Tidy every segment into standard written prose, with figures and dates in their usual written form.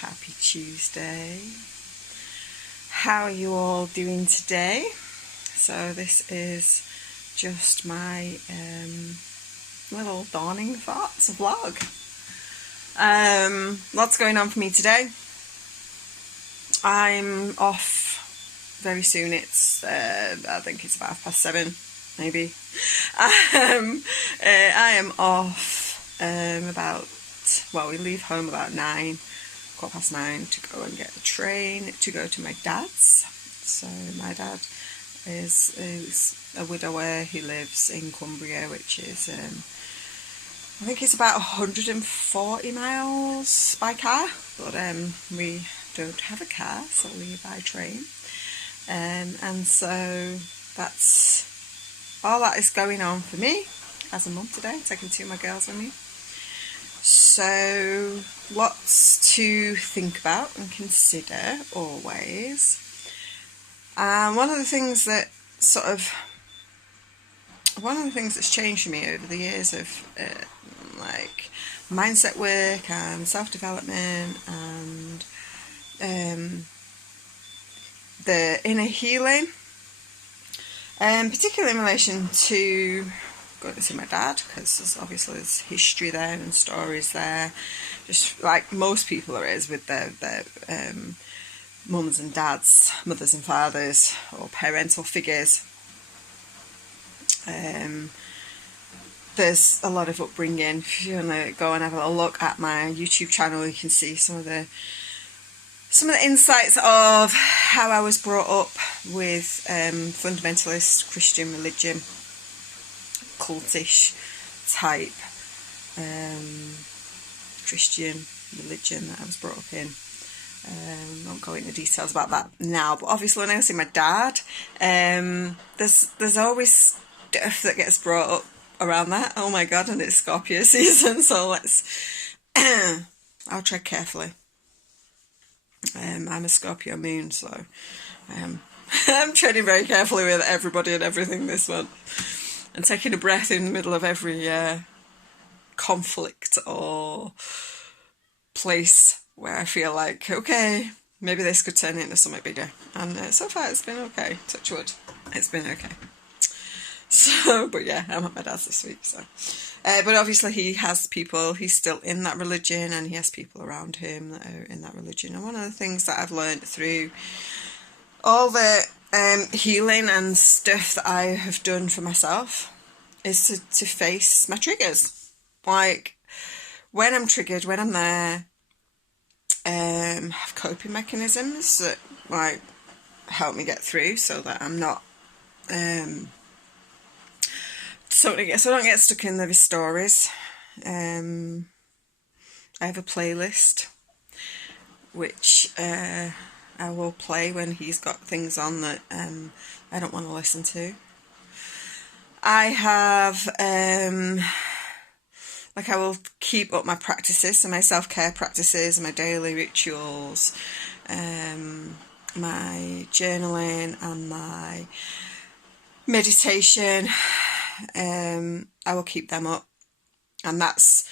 Happy Tuesday. How are you all doing today? So this is just my little dawning thoughts vlog. Lots going on for me today. I'm off very soon. It's I think it's about 7:30 maybe. I am off we leave home about 9:15 to go and get the train to go to my dad's. So my dad is a widower. He lives in Cumbria, which is I think it's about 140 miles by car, but we don't have a car, so we by train. And so that's all that is going on for me as a mum today, taking 2 of my girls with me. So lots to think about and consider always. And one of the things that's changed for me over the years of like mindset work and self-development and the inner healing, particularly in relation to going to see my dad, because there's history there and stories there, just like most people there is with their mums and dads, mothers and fathers, or parental figures. There's a lot of upbringing. If you want to go and have a look at my YouTube channel, you can see some of the insights of how I was brought up with fundamentalist Christian religion, cultish type Christian religion that I was brought up in. I won't go into details about that now, but obviously when I see my dad, there's always stuff that gets brought up around that. Oh my god, and it's Scorpio season, so I'll tread carefully. I'm a Scorpio moon, so I'm treading very carefully with everybody and everything this month, and taking a breath in the middle of every conflict or place where I feel like, okay, maybe this could turn into something bigger. And so far it's been okay, touch wood, it's been okay. So, but yeah, I'm at my dad's this week, so. But obviously he's still in that religion, and he has people around him that are in that religion. And one of the things that I've learned through all the healing and stuff that I have done for myself is to face my triggers. Like, when I'm triggered, when I'm there, have coping mechanisms that like help me get through, so that I'm not so I don't get stuck in the stories. I have a playlist which I will play when he's got things on that I don't want to listen to. I have I will keep up my practices, so my self-care practices, my daily rituals, my journaling and my meditation. I will keep them up, and that's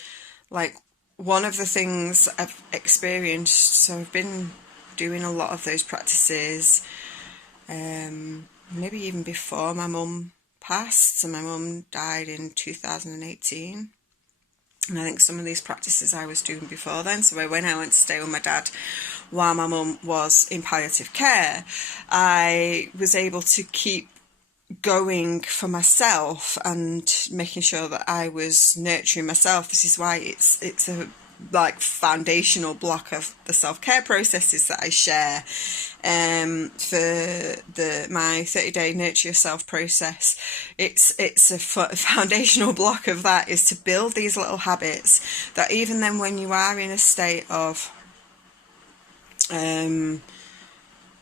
like one of the things I've experienced. So I've been doing a lot of those practices, maybe even before my mum passed. So my mum died in 2018. And I think some of these practices I was doing before then. So when I went to stay with my dad while my mum was in palliative care, I was able to keep going for myself and making sure that I was nurturing myself. This is why it's a foundational block of the self-care processes that I share for my 30-day Nurture Yourself process. It's a foundational block of that, is to build these little habits that even then when you are in a state of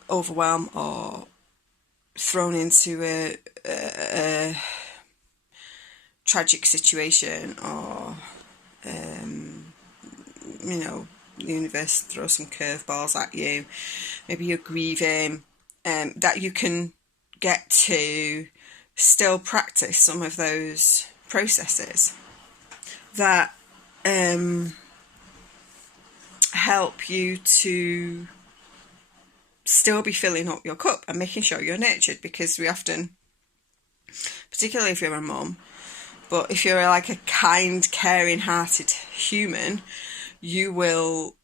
overwhelm or thrown into a tragic situation, or the universe throws some curveballs at you, maybe you're grieving, that you can get to still practice some of those processes that help you to still be filling up your cup and making sure you're nurtured, because we often, particularly if you're a mum, but if you're like a kind, caring hearted human, you will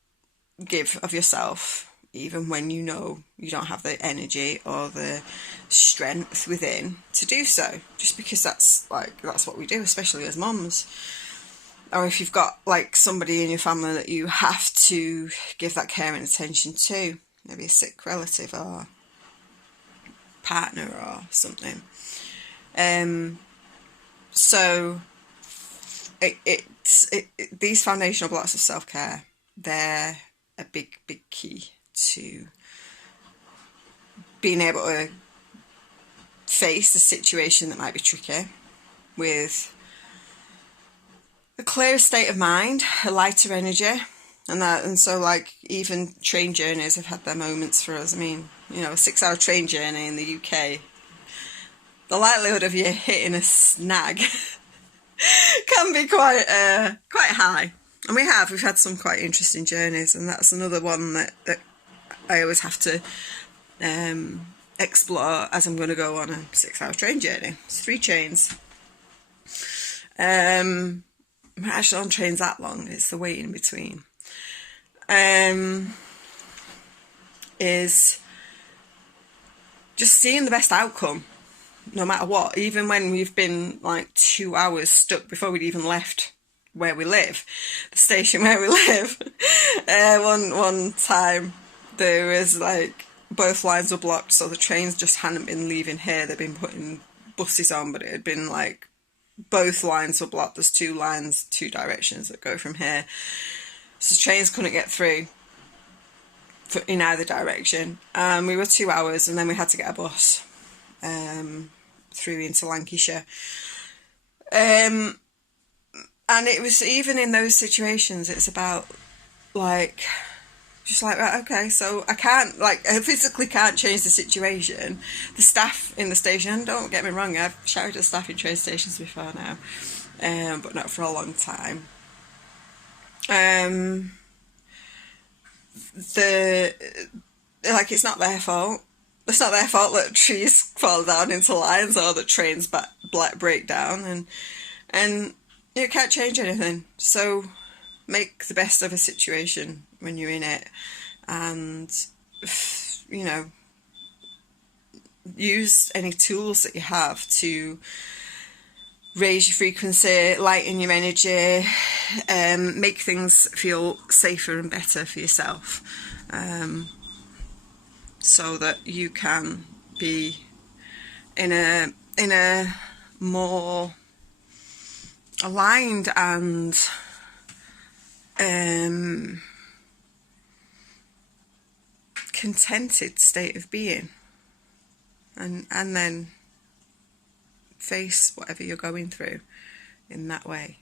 give of yourself even when you know you don't have the energy or the strength within to do so, just because that's what we do, especially as mums. Or if you've got like somebody in your family that you have to give that care and attention to, maybe a sick relative or partner or something. So these foundational blocks of self-care, they're a big key to being able to face a situation that might be tricky with a clearer state of mind, a lighter energy, and so like even train journeys have had their moments for us. I mean, you know, a 6-hour train journey in the UK, the likelihood of you hitting a snag can be quite high. And we've had some quite interesting journeys, and that's another one that I always have to explore as I'm going to go on a 6-hour train journey. It's 3 trains. I'm not actually on trains that long, it's the wait in between. Is just seeing the best outcome no matter what, even when we've been like 2 hours stuck before we'd even left where we live, the station where we live. One time there was like both lines were blocked, so the trains just hadn't been leaving here. They'd been putting buses on, but it had been like both lines were blocked. There's 2 lines, 2 directions that go from here, so trains couldn't get through in either direction. We were 2 hours, and then we had to get a bus through into Lancashire. And it was, even in those situations, it's about like, just like, right, okay, so I physically can't change the situation. The staff in the station, don't get me wrong, I've shouted at staff in train stations before now, but not for a long time. It's not their fault. It's not their fault that trees fall down into lines or that trains break down, and you can't change anything. So make the best of a situation when you're in it, and you know, use any tools that you have to raise your frequency, lighten your energy, make things feel safer and better for yourself, so that you can be in a more aligned and contented state of being, and then face whatever you're going through in that way.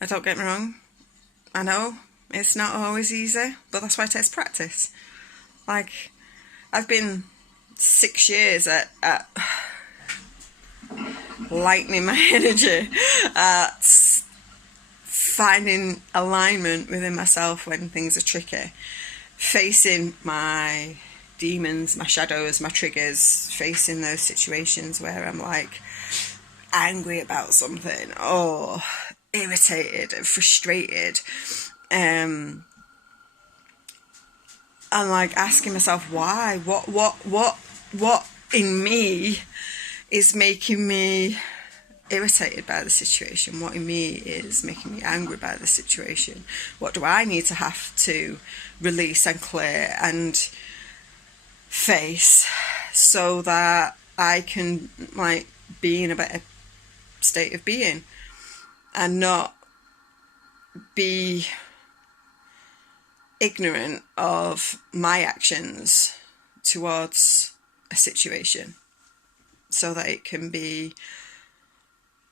Now, don't get me wrong, I know it's not always easy, but that's why it takes practice. Like, I've been 6 years at lightening my energy, at finding alignment within myself when things are tricky, facing my demons, my shadows, my triggers, facing those situations where I'm like angry about something or irritated and frustrated, and like asking myself why, what in me is making me irritated by the situation, what in me is making me angry by the situation, what do I need to have to release and clear and face so that I can like be in a better state of being and not be ignorant of my actions towards a situation, so that it can be,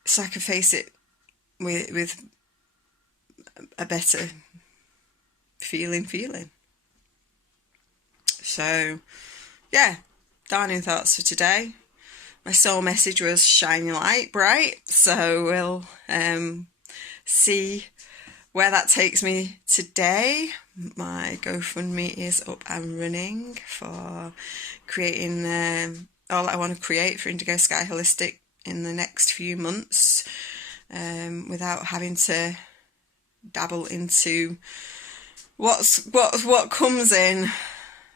so I can face it with a better feeling. So yeah, darning thoughts for today. My soul message was shine your light bright, so we'll see where that takes me today. My GoFundMe is up and running for creating all I want to create for Indigo Sky Holistic in the next few months, without having to dabble into what comes in.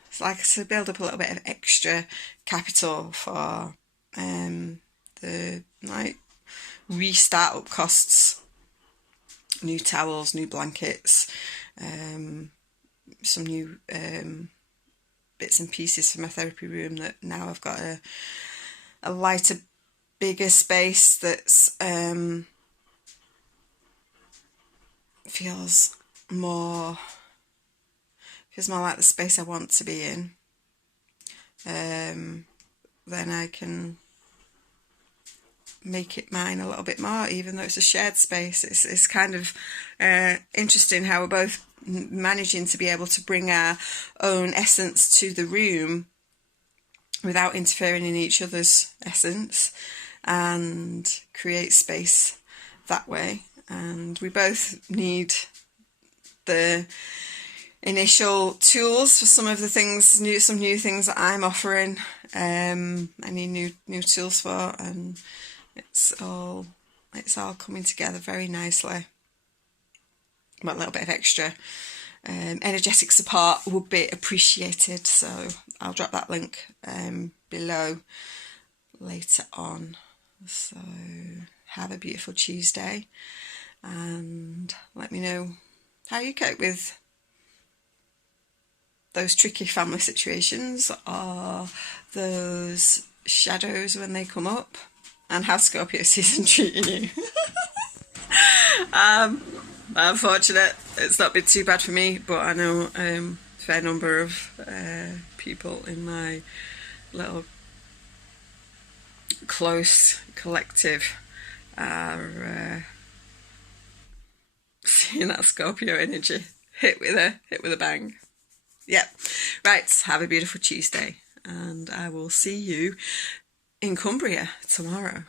It's like to build up a little bit of extra capital for the restart-up costs, new towels, new blankets, some new bits and pieces for my therapy room, that now I've got a lighter, bigger space that's feels more like the space I want to be in. Then I can make it mine a little bit more, even though it's a shared space. It's kind of interesting how we're both managing to be able to bring our own essence to the room without interfering in each other's essence, and create space that way. And we both need the initial tools for some of the things, some new things that I'm offering. I need new tools for, and it's all coming together very nicely. But a little bit of extra energetic support would be appreciated, so I'll drop that link below later on. So have a beautiful Tuesday, and let me know how you cope with those tricky family situations, or those shadows when they come up, and how Scorpio season treating you. I'm fortunate it's not been too bad for me, but I know a fair number of people in my little close collective are seeing that Scorpio energy hit with a bang. Yep. Right, have a beautiful Tuesday, and I will see you in Cumbria tomorrow.